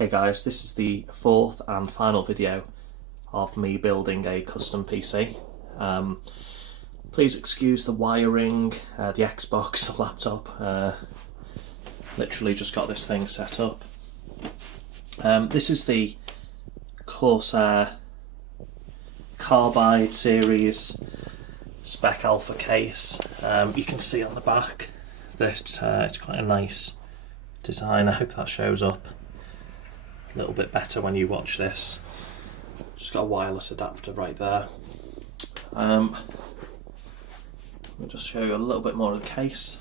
Hey guys, this is the fourth and final video of me building a custom PC. Please excuse the wiring, the Xbox, the laptop. Literally just got this thing set up. This is the Corsair Carbide series spec alpha case. You can see on the back that it's quite a nice design. I hope that shows up a little bit better when you watch this. Just got a wireless adapter right there. I'll just show you a little bit more of the case.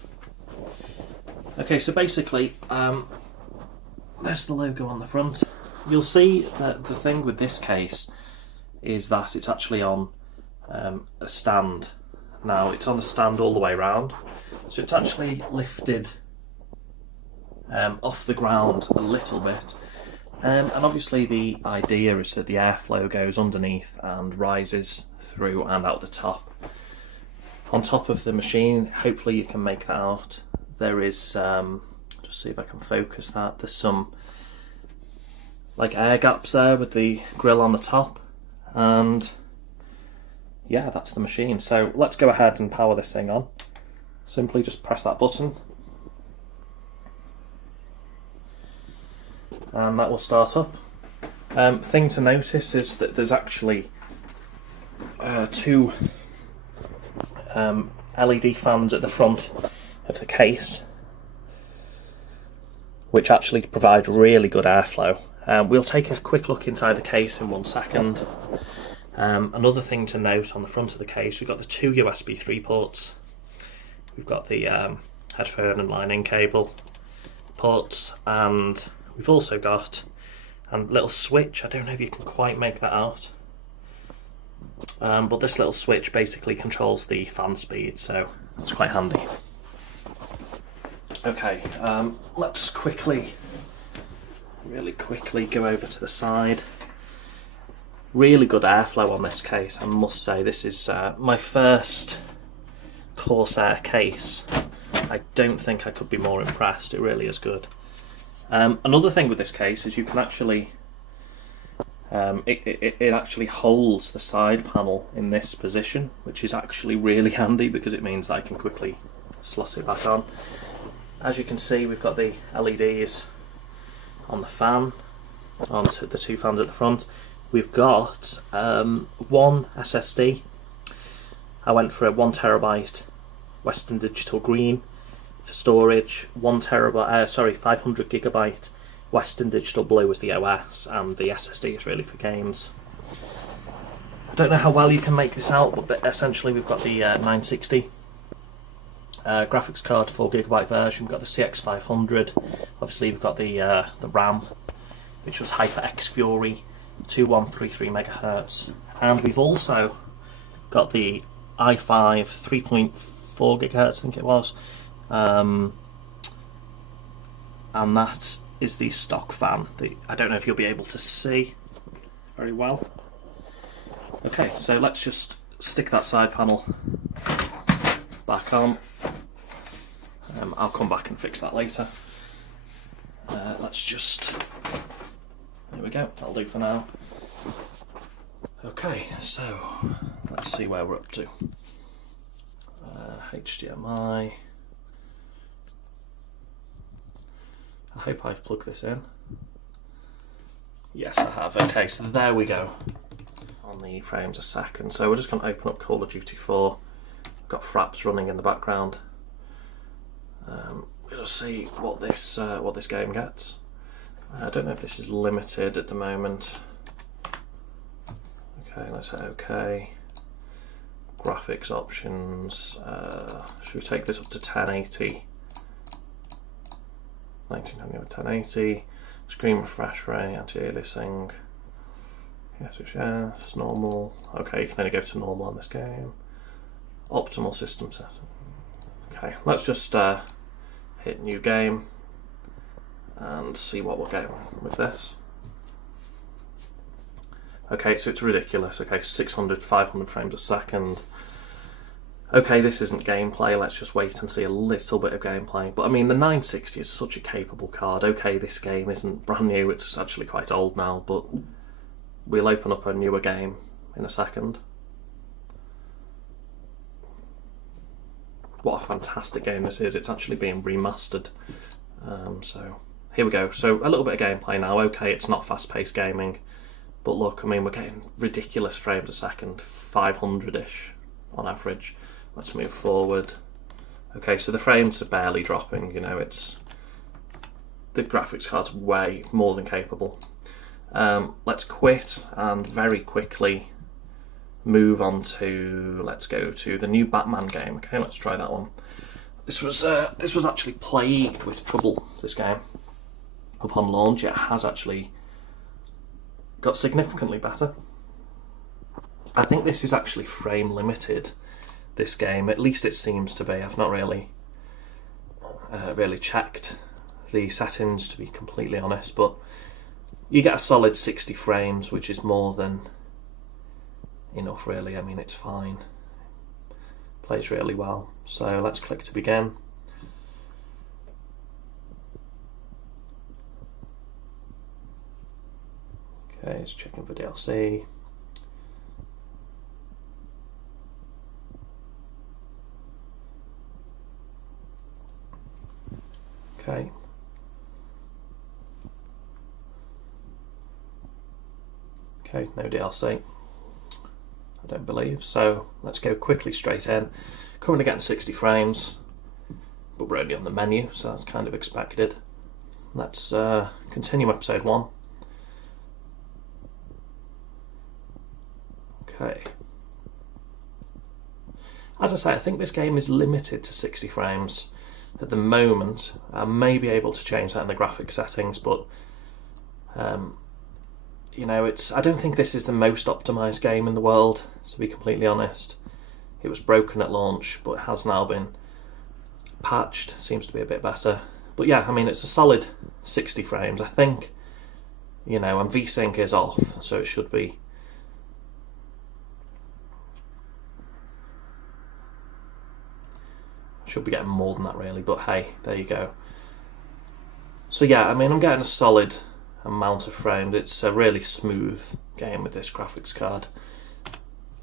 Okay, so basically, there's the logo on the front. You'll see that the thing with this case is that it's actually on a stand. Now, it's on a stand all the way around, so it's actually lifted off the ground a little bit. And obviously the idea is that the airflow goes underneath and rises through and out the top. On top of the machine, hopefully you can make that out. There is, just see if I can focus that, there's some like air gaps there with the grill on the top, and yeah, that's the machine. So let's go ahead and power this thing on. Simply just press that button and that will start up. Thing to notice is that there's actually two LED fans at the front of the case, which actually provide really good airflow. We'll take a quick look inside the case in 1 second. Another thing to note on the front of the case, we've got the two USB 3 ports. We've got the headphone and line-in cable ports, and we've also got a little switch. I don't know if you can quite make that out, but this little switch basically controls the fan speed, so it's quite handy. Okay, let's really quickly go over to the side. Really good airflow on this case, I must say. This is my first Corsair case. I don't think I could be more impressed. It really is good. Another thing with this case is you can actually it actually holds the side panel in this position, which is actually really handy because it means that I can quickly slot it back on. As you can see, we've got the LEDs on the fan, onto the two fans at the front. We've got one SSD. I went for a 1TB Western Digital Green for storage, 500GB Western Digital Blue as the OS, and the SSD is really for games. I don't know how well you can make this out, but essentially we've got the 960 graphics card, 4GB version. We've got the CX500. Obviously we've got the RAM, which was HyperX Fury 2133 MHz, and we've also got the i5 3.4 GHz, I think it was, and that is the stock fan. I don't know if you'll be able to see very well. Okay, so let's just stick that side panel back on. I'll come back and fix that later. Let's just, there we go, that'll do for now. Okay, so let's see where we're up to. HDMI. I hope I've plugged this in. Yes, I have. Okay, so there we go. On the frames a second. So we're just going to open up Call of Duty 4. I've got fraps running in the background. We'll just see what this game gets. I don't know if this is limited at the moment. Okay, let's hit OK. Graphics options. Should we take this up to 1080? 1920 over 1080. Screen refresh rate, anti-aliasing. Yes, normal. Okay, you can only go to normal on this game. Optimal system setting. Okay, let's just hit new game and see what we're getting with this. Okay, so it's ridiculous. Okay, 600, 500 frames a second. Okay, this isn't gameplay, let's just wait and see a little bit of gameplay. But I mean, the 960 is such a capable card. Okay, this game isn't brand new, it's actually quite old now, but we'll open up a newer game in a second. What a fantastic game this is. It's actually being remastered. So here we go. So a little bit of gameplay now. Okay, it's not fast-paced gaming, but look, I mean, we're getting ridiculous frames a second, 500-ish on average. Let's move forward. Okay, so the frames are barely dropping, you know, the graphics card's way more than capable. Let's quit and very quickly move on to, let's go to the new Batman game. Okay, let's try that one. This was actually plagued with trouble, this game. Upon launch, it has actually got significantly better. I think this is actually frame limited, this game, at least it seems to be. I've not really checked the settings, to be completely honest, but you get a solid 60 frames, which is more than enough really. I mean, it's fine, plays really well. So let's click to begin. Okay, it's checking for DLC. Okay. Okay, no DLC. I don't believe. So let's go quickly straight in. Currently getting 60 frames, but we're only on the menu, so that's kind of expected. Let's continue episode 1. Okay. As I say, I think this game is limited to 60 frames at the moment. I may be able to change that in the graphic settings, but you know, I don't think this is the most optimised game in the world, to be completely honest. It was broken at launch, but it has now been patched. Seems to be a bit better. But yeah, I mean, it's a solid 60 frames. I think, you know, and VSync is off, so it should be. Should be getting more than that really, but hey, there you go. So yeah, I mean, I'm getting a solid amount of frames. It's a really smooth game with this graphics card.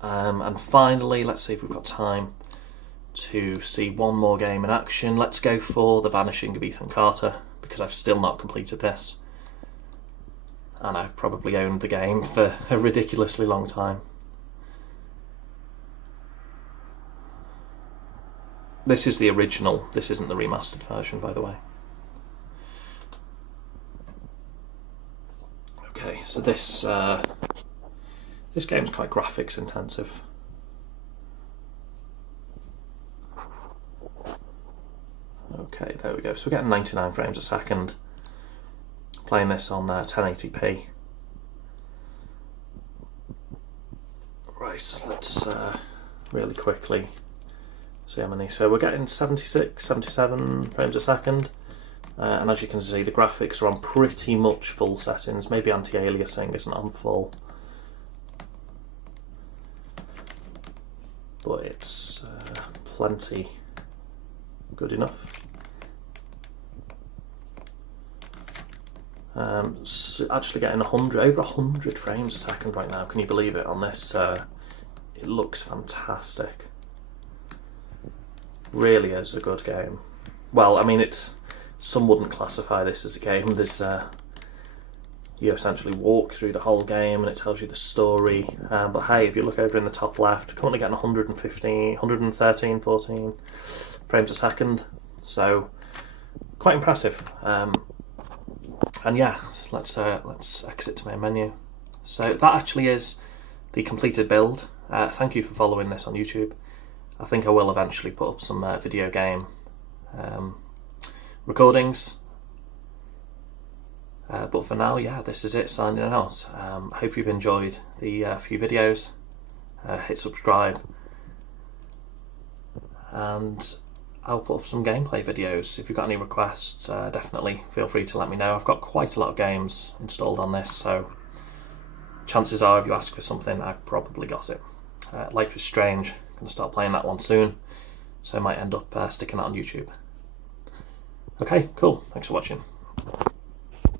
And finally, let's see if we've got time to see one more game in action. Let's go for the Vanishing of Ethan Carter, because I've still not completed this. And I've probably owned the game for a ridiculously long time. This is the original, this isn't the remastered version, by the way. Okay, so this game's quite graphics intensive. Okay, there we go. So we're getting 99 frames a second. Playing this on 1080p. Right, let's really quickly see how many. So we're getting 76, 77 frames a second. And as you can see, the graphics are on pretty much full settings. Maybe anti-aliasing isn't on full, but it's plenty good enough. So actually getting over 100 frames a second right now. Can you believe it? On this, it looks fantastic. Really is a good game. Well, I mean, some wouldn't classify this as a game. There's you essentially walk through the whole game and it tells you the story. But hey, if you look over in the top left, currently getting 113, 14 frames a second. So quite impressive. And yeah, let's exit to main menu. So that actually is the completed build. Thank you for following this on YouTube. I think I will eventually put up some video game recordings. But for now, yeah, this is it, signing out. I hope you've enjoyed the few videos. Hit subscribe. And I'll put up some gameplay videos. If you've got any requests, definitely feel free to let me know. I've got quite a lot of games installed on this, so chances are if you ask for something, I've probably got it. Life is strange. I'm going to start playing that one soon, so I might end up sticking that on YouTube. Okay, cool. Thanks for watching.